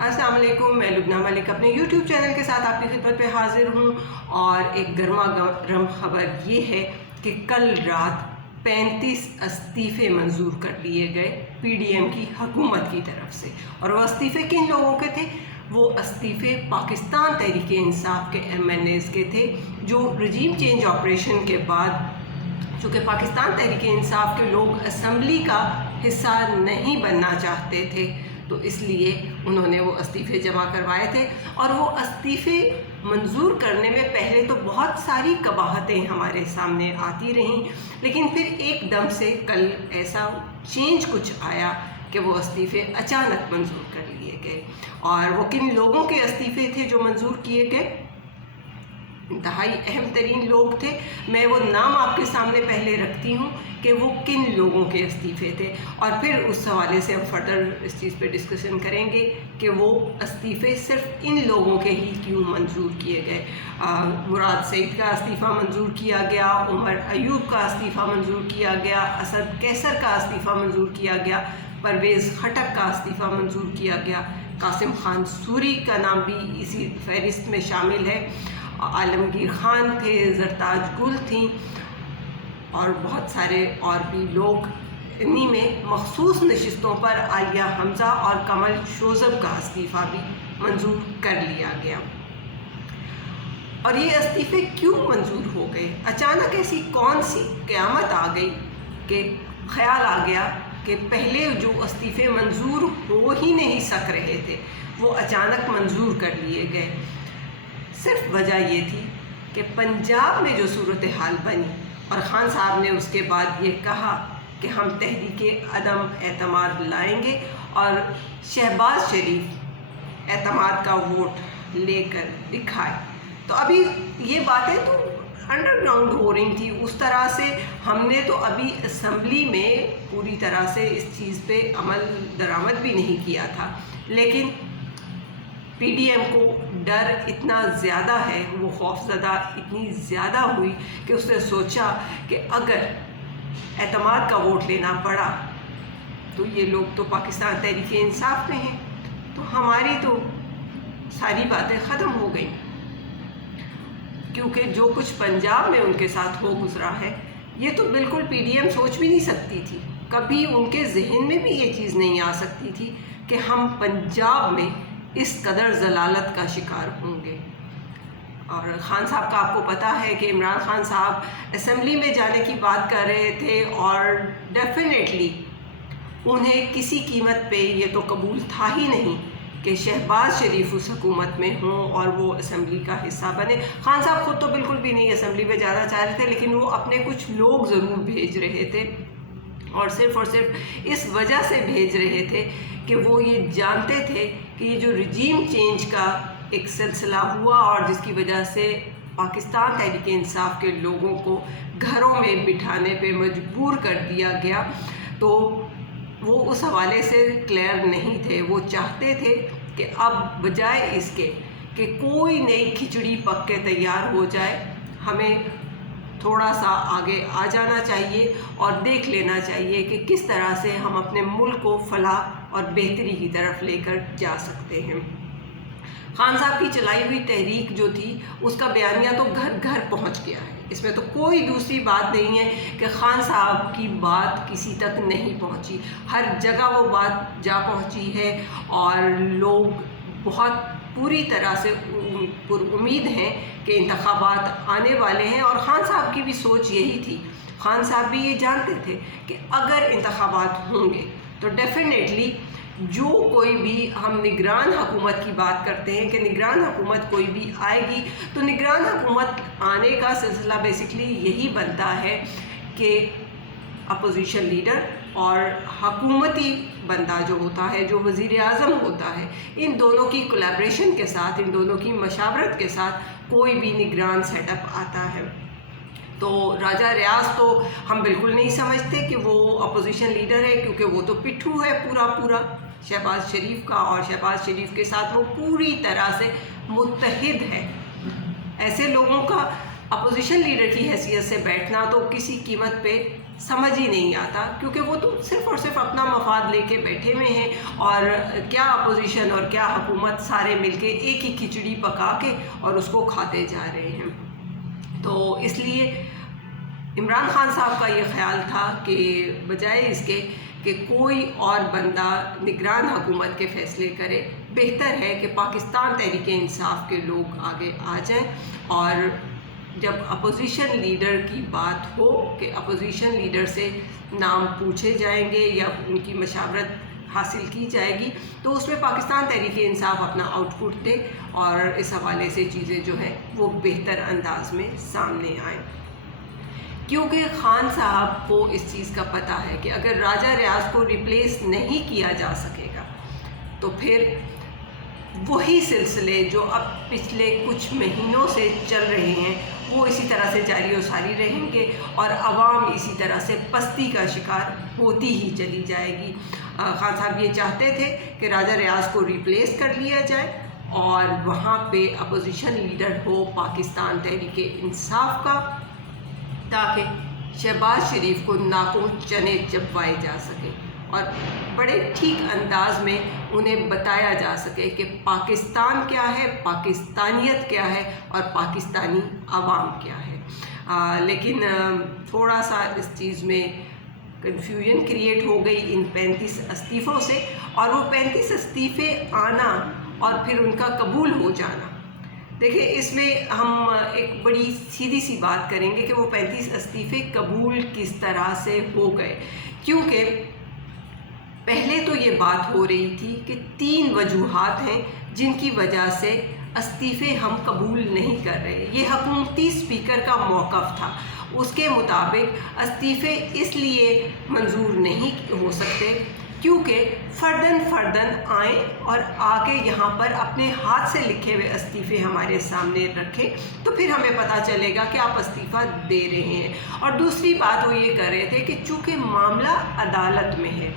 السلام علیکم، میں لبنہ ملک اپنے یوٹیوب چینل کے ساتھ آپ کی خدمت پہ حاضر ہوں، اور ایک گرما گرم خبر یہ ہے کہ کل رات 35 استعفے منظور کر لیے گئے پی ڈی ایم کی حکومت کی طرف سے۔ اور وہ استعفے کن لوگوں کے تھے؟ وہ استعفے پاکستان تحریک انصاف کے ایم این ایز کے تھے، جو رجیم چینج آپریشن کے بعد چونکہ پاکستان تحریک انصاف کے لوگ اسمبلی کا حصہ نہیں بننا چاہتے تھے، تو اس لیے انہوں نے وہ استعفے جمع کروائے تھے۔ اور وہ استعفے منظور کرنے میں پہلے تو بہت ساری قباحتیں ہمارے سامنے آتی رہیں، لیکن پھر ایک دم سے کل ایسا چینج کچھ آیا کہ وہ استعفے اچانک منظور کر لیے گئے۔ اور وہ کن لوگوں کے استعفے تھے جو منظور کیے گئے؟ انتہائی اہم ترین لوگ تھے۔ میں وہ نام آپ کے سامنے پہلے رکھتی ہوں کہ وہ کن لوگوں کے استعفے تھے، اور پھر اس حوالے سے ہم فردر اس چیز پہ ڈسکشن کریں گے کہ وہ استعفے صرف ان لوگوں کے ہی کیوں منظور کیے گئے۔ مراد سعید کا استعفیٰ منظور کیا گیا، عمر ایوب کا استعفیٰ منظور کیا گیا، اسد کیسر کا استعفیٰ منظور کیا گیا، پرویز خٹک کا استعفیٰ منظور کیا گیا، قاسم خان سوری کا نام بھی اسی فہرست میں شامل ہے، عالمگیر خان تھے، زرتاج گل تھیں، اور بہت سارے اور بھی لوگ۔ انہی میں مخصوص نشستوں پر عالیہ حمزہ اور کمل شوذب کا استعفیٰ بھی منظور کر لیا گیا۔ اور یہ استعفے کیوں منظور ہو گئے؟ اچانک ایسی کون سی قیامت آ گئی کہ خیال آ گیا کہ پہلے جو استعفے منظور ہو ہی نہیں سک رہے تھے وہ اچانک منظور کر لیے گئے؟ صرف وجہ یہ تھی کہ پنجاب میں جو صورتحال بنی اور خان صاحب نے اس کے بعد یہ کہا کہ ہم تحریک عدم اعتماد لائیں گے اور شہباز شریف اعتماد کا ووٹ لے کر دکھائے۔ تو ابھی یہ باتیں تو انڈر گراؤنڈ ہو رہی تھی، اس طرح سے ہم نے تو ابھی اسمبلی میں پوری طرح سے اس چیز پہ عمل درآمد بھی نہیں کیا تھا، لیکن پی ڈی ایم کو ڈر اتنا زیادہ ہے، وہ خوفزدہ اتنی زیادہ ہوئی کہ اس نے سوچا کہ اگر اعتماد کا ووٹ لینا پڑا تو یہ لوگ تو پاکستان تحریک انصاف میں ہیں، تو ہماری تو ساری باتیں ختم ہو گئیں، کیونکہ جو کچھ پنجاب میں ان کے ساتھ ہو گزرا ہے یہ تو بالکل پی ڈی ایم سوچ بھی نہیں سکتی تھی، کبھی ان کے ذہن میں بھی یہ چیز نہیں آ سکتی تھی کہ ہم پنجاب میں اس قدر ضلالت کا شکار ہوں گے۔ اور خان صاحب کا آپ کو پتہ ہے کہ عمران خان صاحب اسمبلی میں جانے کی بات کر رہے تھے، اور ڈیفینیٹلی انہیں کسی قیمت پہ یہ تو قبول تھا ہی نہیں کہ شہباز شریف اس حکومت میں ہوں اور وہ اسمبلی کا حصہ بنے۔ خان صاحب خود تو بالکل بھی نہیں اسمبلی میں جانا چاہ رہے تھے، لیکن وہ اپنے کچھ لوگ ضرور بھیج رہے تھے، اور صرف اس وجہ سے بھیج رہے تھے کہ وہ یہ جانتے تھے کہ یہ جو رجیم چینج کا ایک سلسلہ ہوا اور جس کی وجہ سے پاکستان تحریک انصاف کے لوگوں کو گھروں میں بٹھانے پہ مجبور کر دیا گیا، تو وہ اس حوالے سے کلیئر نہیں تھے۔ وہ چاہتے تھے کہ اب بجائے اس کے کہ کوئی نئی کھچڑی پک کے تیار ہو جائے، ہمیں تھوڑا سا آگے آ جانا چاہیے اور دیکھ لینا چاہیے کہ کس طرح سے ہم اپنے ملک کو فلاح اور بہتری کی طرف لے کر جا سکتے ہیں۔ خان صاحب کی چلائی ہوئی تحریک جو تھی اس کا بیانیہ تو گھر گھر پہنچ گیا ہے، اس میں تو کوئی دوسری بات نہیں ہے کہ خان صاحب کی بات کسی تک نہیں پہنچی، ہر جگہ وہ بات جا پہنچی ہے، اور لوگ بہت پوری طرح سے پر امید ہیں کہ انتخابات آنے والے ہیں۔ اور خان صاحب کی بھی سوچ یہی تھی، خان صاحب بھی یہ جانتے تھے کہ اگر انتخابات ہوں گے تو ڈیفینیٹلی جو کوئی بھی ہم نگران حکومت کی بات کرتے ہیں کہ نگران حکومت کوئی بھی آئے گی، تو نگران حکومت آنے کا سلسلہ بیسکلی یہی بنتا ہے کہ اپوزیشن لیڈر اور حکومتی بندہ جو ہوتا ہے، جو وزیر اعظم ہوتا ہے، ان دونوں کی کولیبریشن کے ساتھ، ان دونوں کی مشاورت کے ساتھ کوئی بھی نگران سیٹ اپ آتا ہے۔ تو راجہ ریاض تو ہم بالکل نہیں سمجھتے کہ وہ اپوزیشن لیڈر ہے، کیونکہ وہ تو پٹھو ہے پورا شہباز شریف کا، اور شہباز شریف کے ساتھ وہ پوری طرح سے متحد ہے۔ ایسے لوگوں کا اپوزیشن لیڈر کی حیثیت سے بیٹھنا تو کسی قیمت پہ समझ ही नहीं आता, क्योंकि वो तो सिर्फ़ और सिर्फ अपना मफाद लेके बैठे हुए हैं और क्या अपोजिशन और क्या हुकूमत सारे मिलके एक ही खिचड़ी पका के और उसको खाते जा रहे हैं। तो इसलिए इमरान खान साहब का ये ख्याल था कि बजाय इसके कि कोई और बंदा निगरान हुकूमत के फ़ैसले करे, बेहतर है कि पाकिस्तान तहरीक इंसाफ के लोग आगे आ जाएं और जब अपोजिशन लीडर की बात हो कि अपोजिशन लीडर से नाम पूछे जाएंगे या उनकी मशावरत हासिल की जाएगी, तो उसमें पाकिस्तान तहरीक इंसाफ अपना आउटपुट दे और इस हवाले से चीज़ें जो है वो बेहतर अंदाज में सामने आएँ। क्योंकि खान साहब को इस चीज़ का पता है कि अगर राजा रियाज को रिप्लेस नहीं किया जा सकेगा तो फिर वही सिलसिले जो अब पिछले कुछ महीनों से चल रहे हैं वो इसी तरह से जारी और सारी रहेंगे और आवाम इसी तरह से पस्ती का शिकार होती ही चली जाएगी। खान साहब ये चाहते थे कि राजा रियाज को रिप्लेस कर लिया जाए और वहाँ पे अपोजिशन लीडर हो पाकिस्तान तहरीक इंसाफ का, ताकि शहबाज शरीफ को नाकों चने चबवाए जा सके और बड़े ठीक अंदाज में उन्हें बताया जा सके कि पाकिस्तान क्या है, पाकिस्तानियत क्या है और पाकिस्तानी आवाम क्या है। लेकिन थोड़ा सा इस चीज़ में कन्फ्यूजन क्रिएट हो गई इन 35 इस्तीफ़ों से, और वो 35 इस्तीफ़े आना और फिर उनका कबूल हो जाना। देखिए, इसमें हम एक बड़ी सीधी सी बात करेंगे कि वो 35 इस्तीफ़े कबूल किस तरह से हो गए, क्योंकि पहले तो ये बात हो रही थी कि 3 वजूहात हैं जिनकी वजह से इस्तीफ़े हम कबूल नहीं कर रहे। ये हुकूमती स्पीकर का मौक़िफ़ था, उसके मुताबिक इस्तीफ़े इसलिए मंजूर नहीं हो सकते क्योंकि फ़र्दन आएँ और आके यहाँ पर अपने हाथ से लिखे हुए इस्तीफ़े हमारे सामने रखें, तो फिर हमें पता चलेगा कि आप इस्तीफ़ा दे रहे हैं। और दूसरी बात वो ये कर रहे थे कि चूँकि मामला अदालत में है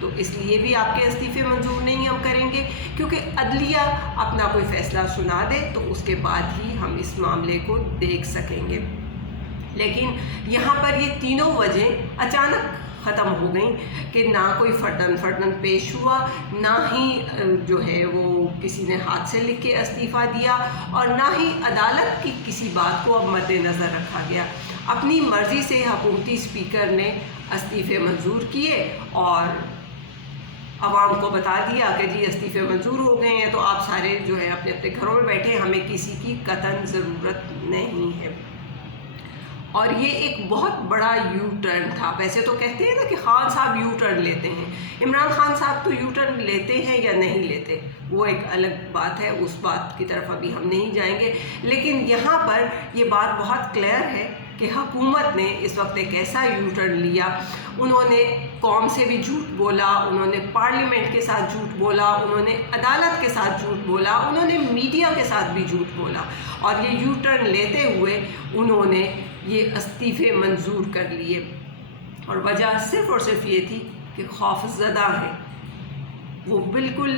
तो इसलिए भी आपके इस्तीफ़े मंजूर नहीं हम करेंगे, क्योंकि अदलिया अपना कोई फ़ैसला सुना दे तो उसके बाद ही हम इस मामले को देख सकेंगे। लेकिन यहाँ पर ये तीनों वजह अचानक ख़त्म हो गई कि ना कोई फ़र्दन पेश हुआ, ना ही जो है वो किसी ने हाथ से लिख के इस्तीफ़ा दिया और ना ही अदालत की किसी बात को अब मद्देनज़र रखा गया। अपनी मर्ज़ी से हुकूमती स्पीकर ने इस्तीफ़े मंजूर किए और आवाम को बता दिया कि जी इस्तीफ़े मंजूर हो गए हैं, तो आप सारे जो है अपने अपने घरों में बैठे, हमें किसी की कतन ज़रूरत नहीं है। और ये एक बहुत बड़ा यू टर्न था। वैसे तो कहते हैं ना कि खान साहब यू टर्न लेते हैं, इमरान खान साहब तो यू टर्न लेते हैं या नहीं लेते वो एक अलग बात है, उस बात की तरफ अभी हम नहीं जाएंगे। लेकिन यहाँ पर ये बात बहुत क्लियर है कि हुकूमत ने इस वक्त एक ऐसा यू टर्न लिया। उन्होंने कौम से भी झूठ बोला, उन्होंने पार्लियामेंट के साथ झूठ बोला, उन्होंने अदालत के साथ झूठ बोला, उन्होंने मीडिया के साथ भी झूठ बोला और ये यू टर्न लेते हुए उन्होंने ये इस्तीफ़े मंजूर कर लिए। और वजह सिर्फ़ और सिर्फ ये थी कि खौफज़दा हैं, वो बिल्कुल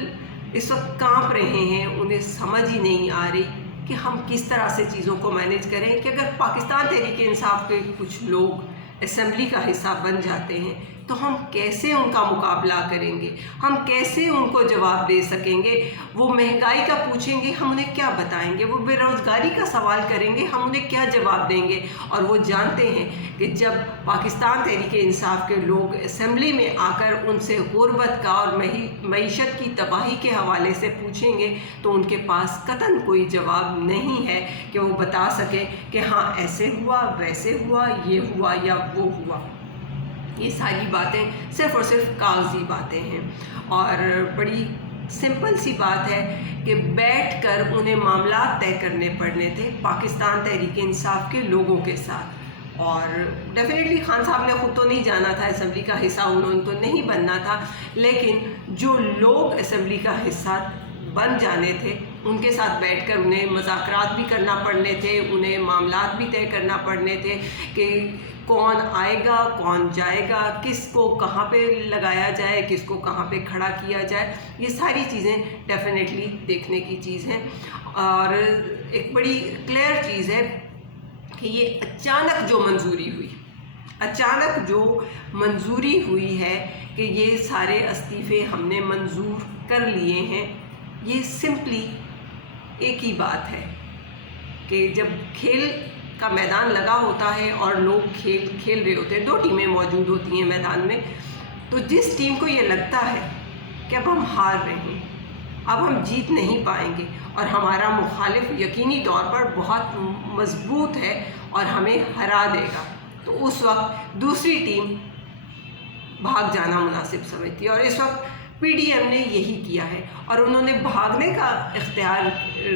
इस वक्त कांप रहे हैं, उन्हें समझ ही नहीं आ रही कि हम किस तरह से चीज़ों को मैनेज करें कि अगर पाकिस्तान तहरीक इंसाफ के कुछ लोग असेंबली का हिस्सा बन जाते हैं तो हम कैसे उनका मुकाबला करेंगे, हम कैसे उनको जवाब दे सकेंगे। वो महंगाई का पूछेंगे, हम उन्हें क्या बताएंगे, वो बेरोज़गारी का सवाल करेंगे, हम उन्हें क्या जवाब देंगे। और वो जानते हैं कि जब पाकिस्तान तहरीक इंसाफ के लोग असेंबली में आकर उनसे गुर्बत का और मईशत की तबाही के हवाले से पूछेंगे तो उनके पास कतन कोई जवाब नहीं है कि वो बता सकें कि हाँ ऐसे हुआ, वैसे हुआ, ये हुआ या वो हुआ। ये सारी बातें सिर्फ़ और सिर्फ कागज़ी बातें हैं और बड़ी सिंपल सी बात है कि बैठकर उन्हें मामला तय करने पड़ने थे पाकिस्तान तहरीक इंसाफ के लोगों के साथ। और डेफिनेटली खान साहब ने ख़ुद तो नहीं जाना था असेंबली का हिस्सा, उन्होंने तो नहीं बनना था, लेकिन जो लोग असेंबली का हिस्सा बन जाने थे उनके साथ बैठकर उन्हें मुज़ाकरात भी करना पड़ने थे, उन्हें मामलात भी तय करना पड़ने थे कि कौन आएगा, कौन जाएगा, किसको कहाँ पे लगाया जाए, किसको कहाँ पे खड़ा किया जाए। ये सारी चीज़ें डेफिनेटली देखने की चीज़ हैं। और एक बड़ी क्लियर चीज़ है कि ये अचानक जो मंजूरी हुई अचानक जो मंजूरी हुई है कि ये सारे इस्तीफ़े हमने मंजूर कर लिए हैं, ये सिंपली एक ही बात है कि जब खेल का मैदान लगा होता है और लोग खेल रहे होते हैं, 2 टीमें मौजूद होती हैं मैदान में, तो जिस टीम को ये लगता है कि अब हम हार रहे हैं, अब हम जीत नहीं पाएंगे और हमारा मुखालिफ यकीनी तौर पर बहुत मजबूत है और हमें हरा देगा, तो उस वक्त दूसरी टीम भाग जाना मुनासिब समझती है। और इस वक्त PDM ने यही किया है और उन्होंने भागने का इख्तियार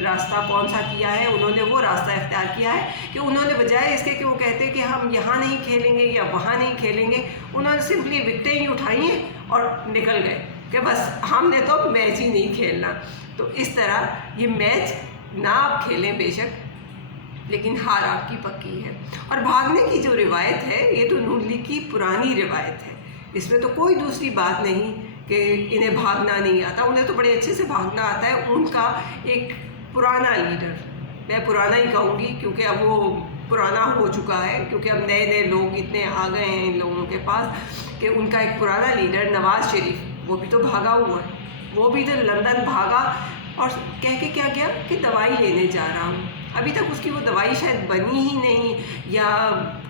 रास्ता कौन सा किया है, उन्होंने वो रास्ता इख्तियार किया है कि उन्होंने बजाय इसके कि वो कहते हैं कि हम यहाँ नहीं खेलेंगे या वहाँ नहीं खेलेंगे, उन्होंने सिंपली विकटें ही उठाई हैं और निकल गए कि बस हमने तो मैच ही नहीं खेलना। तो इस तरह ये मैच ना आप खेलें बेशक, लेकिन हार आपकी पक्की है। और भागने की जो रिवायत है ये तो नून लीग की पुरानी रिवायत है, इसमें तो कोई दूसरी बात नहीं कि इन्हें भागना नहीं आता, उन्हें तो बड़े अच्छे से भागना आता है। उनका एक पुराना लीडर, मैं पुराना ही कहूँगी क्योंकि अब वो पुराना हो चुका है, क्योंकि अब नए नए लोग इतने आ गए हैं इन लोगों के पास कि उनका एक पुराना लीडर नवाज़ शरीफ, वो भी तो भागा हुआ है, वो भी तो लंदन भागा और कह के क्या किया कि दवाई लेने जा रहा हूँ। अभी तक उसकी वो दवाई शायद बनी ही नहीं या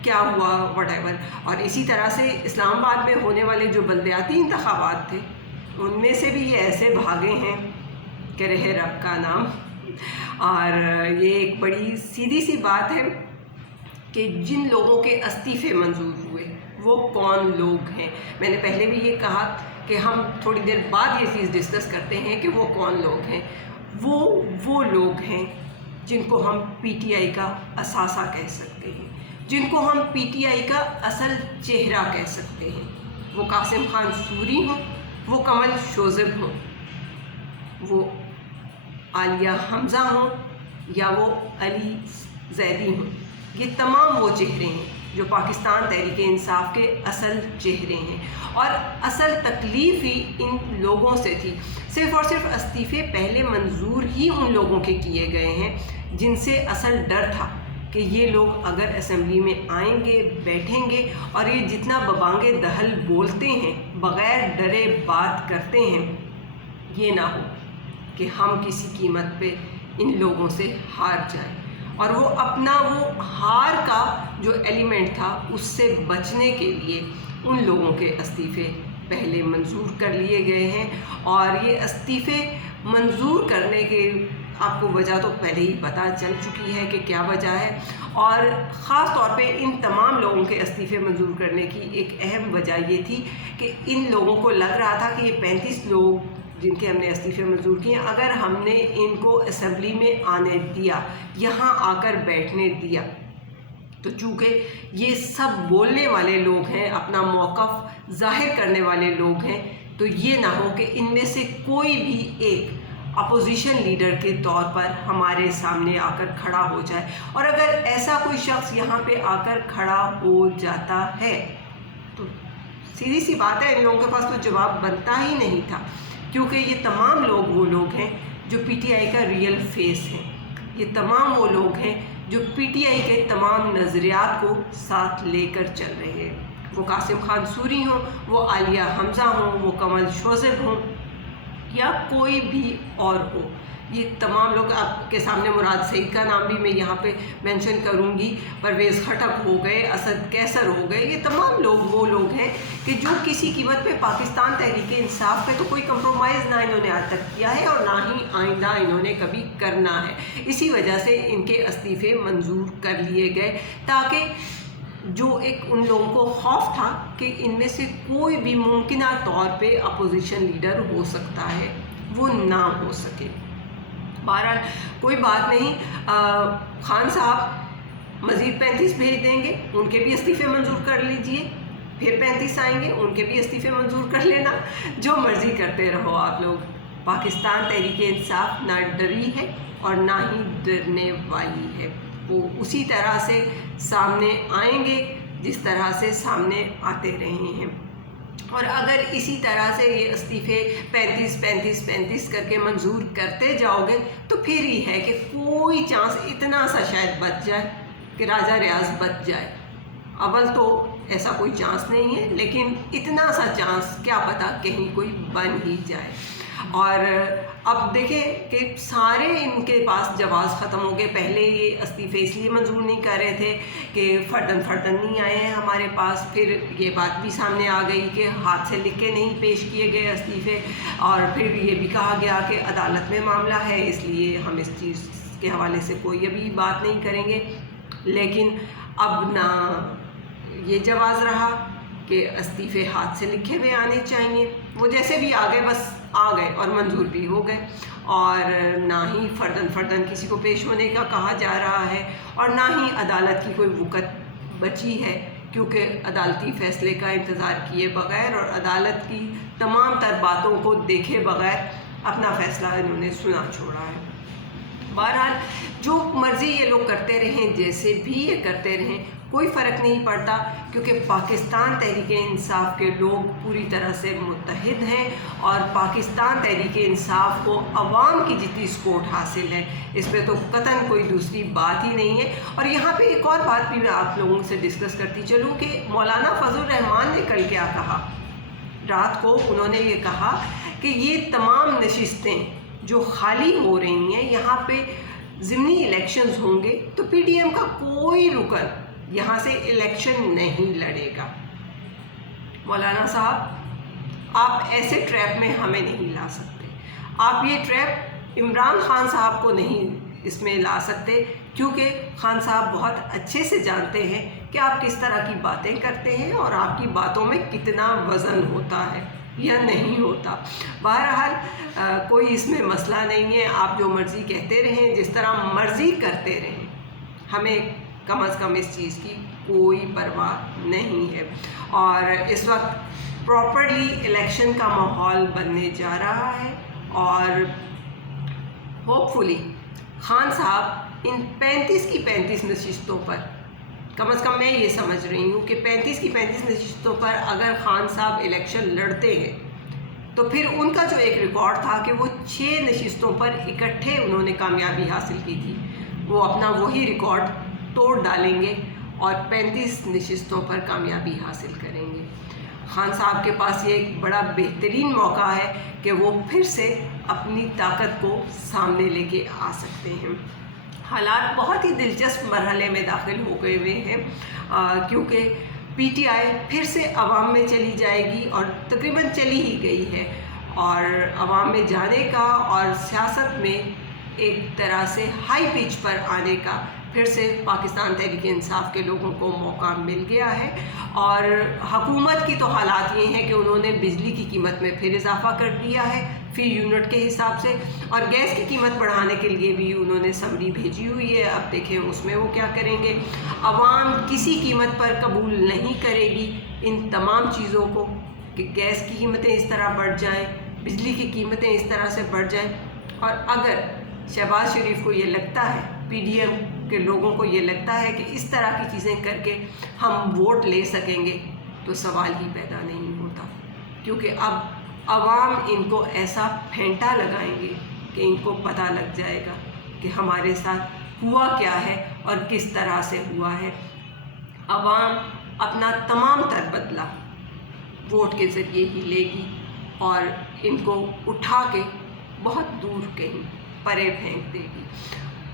क्या हुआ, व्हाटएवर। और इसी तरह से इस्लामाबाद में होने वाले जो बल्दियाती इंतखाबात थे, उनमें से भी ये ऐसे भागे हैं कि रहे रब का नाम। और ये एक बड़ी सीधी सी बात है कि जिन लोगों के इस्तीफ़े मंजूर हुए वो कौन लोग हैं। मैंने पहले भी ये कहा कि हम थोड़ी देर बाद ये चीज़ डिस्कस करते हैं कि वो कौन लोग हैं। वो लोग हैं जिनको हम PTI का असासा कह सकते हैं, जिनको हम PTI का असल चेहरा कह सकते हैं। वो कासिम खान सूरी हों, वो कमल शोज़िब हों, वो आलिया हमज़ा हों या वो अली ज़ैदी हों, ये तमाम वो चेहरे हैं जो पाकिस्तान तहरीक इंसाफ के असल चेहरे हैं। और असल तकलीफ़ ही इन लोगों से थी, सिर्फ़ और सिर्फ इस्तीफ़े पहले मंजूर ही उन लोगों के किए गए हैं जिनसे असल डर था कि ये लोग अगर असेंबली में आएंगे, बैठेंगे और ये जितना बबांगे दहल बोलते हैं, बग़ैर डरे बात करते हैं, ये ना हो कि हम किसी कीमत पे इन लोगों से हार जाएं। और वो अपना वो हार का जो एलिमेंट था उससे बचने के लिए उन लोगों के इस्तीफ़े पहले मंजूर कर लिए गए हैं। और ये इस्तीफ़े मंजूर करने के आपको वजह तो पहले ही पता चल चुकी है कि क्या वजह है। और ख़ास तौर पे इन तमाम लोगों के इस्तीफ़े मंजूर करने की एक अहम वजह ये थी कि इन लोगों को लग रहा था कि ये 35 लोग जिनके हमने इस्तीफ़े मंजूर किए, अगर हमने इनको असेंबली में आने दिया, यहाँ आकर बैठने दिया, तो चूँकि ये सब बोलने वाले लोग हैं, अपना मौक़िफ़ ज़ाहिर करने वाले लोग हैं, तो ये ना हो कि इनमें से कोई भी एक अपोजिशन लीडर के तौर पर हमारे सामने आकर खड़ा हो जाए। और अगर ऐसा कोई शख्स यहाँ पे आकर खड़ा हो जाता है तो सीधी सी बात है, इन लोगों के पास तो जवाब बनता ही नहीं था, क्योंकि ये तमाम लोग वो लोग हैं जो PTI का रियल फेस हैं। ये तमाम वो लोग हैं जो PTI के तमाम नज़रियात को साथ लेकर चल रहे हैं। वो कासिम खान सूरी हों, वो आलिया हमज़ा हों, वो कमल शोज़िब हों या कोई भी और हो, ये तमाम लोग आपके सामने मुराद सईद का नाम भी मैं यहाँ पे मेंशन करूँगी, परवेज़ खटक हो गए, असद कैसर हो गए, ये तमाम लोग वो लोग हैं कि जो किसी कीमत पे पाकिस्तान तहरीक इंसाफ पे तो कोई कंप्रोमाइज़ ना इन्होंने आज तक किया है और ना ही आइंदा इन्होंने कभी करना है। इसी वजह से इनके इस्तीफ़े मंजूर कर लिए गए ताकि जो एक उन लोगों को खौफ था कि इनमें से कोई भी मुमकिना तौर पे अपोजिशन लीडर हो सकता है, वो ना हो सके। बहरहाल कोई बात नहीं, खान साहब मज़ीद 35 भेज देंगे, उनके भी इस्तीफ़े मंजूर कर लीजिए, फिर 35 आएंगे, उनके भी इस्तीफ़े मंजूर कर लेना, जो मर्ज़ी करते रहो आप लोग। पाकिस्तान तहरीक इंसाफ ना डरी है और ना ही डरने वाली है, वो उसी तरह से सामने आएंगे जिस तरह से सामने आते रहे हैं। और अगर इसी तरह से ये इस्तीफ़े 35 करके मंजूर करते जाओगे तो फिर ही है कि कोई चांस इतना सा शायद बच जाए कि राजा रियाज बच जाए। अव्वल तो ایسا کوئی چانس نہیں ہے، لیکن اتنا سا چانس کیا پتہ کہیں کوئی بن ہی جائے۔ اور اب دیکھیں کہ سارے ان کے پاس جواز ختم ہو گئے۔ پہلے یہ استعفے اس لیے منظور نہیں کر رہے تھے کہ فردن نہیں آئے ہیں ہمارے پاس، پھر یہ بات بھی سامنے آ گئی کہ ہاتھ سے لکھ کے نہیں پیش کیے گئے استعفے، اور پھر یہ بھی کہا گیا کہ عدالت میں معاملہ ہے، اس لیے ہم اس چیز کے حوالے سے کوئی ابھی بات نہیں کریں گے۔ لیکن اب نہ یہ جواز رہا کہ استعفے ہاتھ سے لکھے ہوئے آنے چاہیے، وہ جیسے بھی آ گئے بس آ گئے اور منظور بھی ہو گئے، اور نہ ہی فردن کسی کو پیش ہونے کا کہا جا رہا ہے، اور نہ ہی عدالت کی کوئی وقت بچی ہے، کیونکہ عدالتی فیصلے کا انتظار کیے بغیر اور عدالت کی تمام تر باتوں کو دیکھے بغیر اپنا فیصلہ انہوں نے سنا چھوڑا ہے۔ بہرحال جو مرضی یہ لوگ کرتے رہیں، جیسے بھی یہ کرتے رہیں، کوئی فرق نہیں پڑتا، کیونکہ پاکستان تحریک انصاف کے لوگ پوری طرح سے متحد ہیں، اور پاکستان تحریک انصاف کو عوام کی جتنی سپورٹ حاصل ہے، اس پہ تو قطعاً کوئی دوسری بات ہی نہیں ہے۔ اور یہاں پہ ایک اور بات بھی میں آپ لوگوں سے ڈسکس کرتی چلوں کہ مولانا فضل الرحمان نے کل کیا کہا۔ رات کو انہوں نے یہ کہا کہ یہ تمام نشستیں جو خالی ہو رہی ہیں، یہاں پہ ضمنی الیکشنز ہوں گے تو پی ٹی ایم کا کوئی رکن یہاں سے الیکشن نہیں لڑے گا۔ مولانا صاحب، آپ ایسے ٹریپ میں ہمیں نہیں لا سکتے، آپ یہ ٹریپ عمران خان صاحب کو نہیں اس میں لا سکتے، کیونکہ خان صاحب بہت اچھے سے جانتے ہیں کہ آپ کس طرح کی باتیں کرتے ہیں اور آپ کی باتوں میں کتنا وزن ہوتا ہے یا نہیں ہوتا۔ بہرحال کوئی اس میں مسئلہ نہیں ہے، آپ جو مرضی کہتے رہیں، جس طرح مرضی کرتے رہیں، ہمیں کم از کم اس چیز کی کوئی پرواہ نہیں ہے۔ اور اس وقت پراپرلی الیکشن کا ماحول بننے جا رہا ہے، اور ہوپ فلی خان صاحب ان 35 کی 35 نشستوں پر، کم از کم میں یہ سمجھ رہی ہوں کہ 35 کی 35 نشستوں پر اگر خان صاحب الیکشن لڑتے ہیں تو پھر ان کا جو ایک ریکارڈ تھا کہ وہ 6 نشستوں پر اکٹھے انہوں نے کامیابی حاصل کی تھی، وہ اپنا وہی ریکارڈ توڑ ڈالیں گے اور 35 نشستوں پر کامیابی حاصل کریں گے۔ خان صاحب کے پاس یہ ایک بڑا بہترین موقع ہے کہ وہ پھر سے اپنی طاقت کو سامنے لے کے آ سکتے ہیں۔ حالات بہت ہی دلچسپ مرحلے میں داخل ہو گئے ہوئے ہیں، کیونکہ پی ٹی آئی پھر سے عوام میں چلی جائے گی، اور تقریباً چلی ہی گئی ہے، اور عوام میں جانے کا اور سیاست میں ایک طرح سے ہائی پچ پر آنے کا پھر سے پاکستان تحریک انصاف کے لوگوں کو موقع مل گیا ہے۔ اور حکومت کی تو حالات یہ ہیں کہ انہوں نے بجلی کی قیمت میں پھر اضافہ کر دیا ہے فی یونٹ کے حساب سے، اور گیس کی قیمت بڑھانے کے لیے بھی انہوں نے سمری بھیجی ہوئی ہے، اب دیکھیں اس میں وہ کیا کریں گے۔ عوام کسی قیمت پر قبول نہیں کرے گی ان تمام چیزوں کو، کہ گیس کی قیمتیں اس طرح بڑھ جائیں، بجلی کی قیمتیں اس طرح سے بڑھ جائیں۔ اور اگر شہباز شریف کو یہ لگتا ہے، پی ڈی ایم کے لوگوں کو یہ لگتا ہے کہ اس طرح کی چیزیں کر کے ہم ووٹ لے سکیں گے، تو سوال ہی پیدا نہیں ہوتا، کیونکہ اب عوام ان کو ایسا پھینٹا لگائیں گے کہ ان کو پتہ لگ جائے گا کہ ہمارے ساتھ ہوا کیا ہے اور کس طرح سے ہوا ہے۔ عوام اپنا تمام تر بدلہ ووٹ کے ذریعے ہی لے گی، اور ان کو اٹھا کے بہت دور کہیں پرے پھینک دے گی۔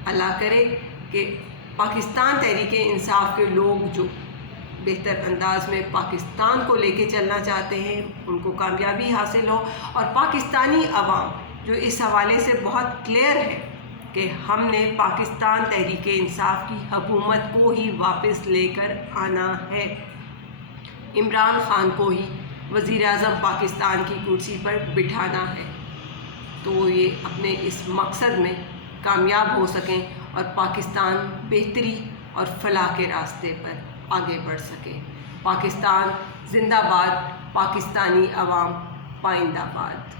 اللہ کرے کہ پاکستان تحریک انصاف کے لوگ جو بہتر انداز میں پاکستان کو لے کے چلنا چاہتے ہیں، ان کو کامیابی حاصل ہو، اور پاکستانی عوام جو اس حوالے سے بہت کلیئر ہے کہ ہم نے پاکستان تحریک انصاف کی حکومت کو ہی واپس لے کر آنا ہے، عمران خان کو ہی وزیر اعظم پاکستان کی کرسی پر بٹھانا ہے، تو یہ اپنے اس مقصد میں کامیاب ہو سکیں اور پاکستان بہتری اور فلاح کے راستے پر آگے بڑھ سکے۔ پاکستان زندہ باد، پاکستانی عوام پائندہ باد۔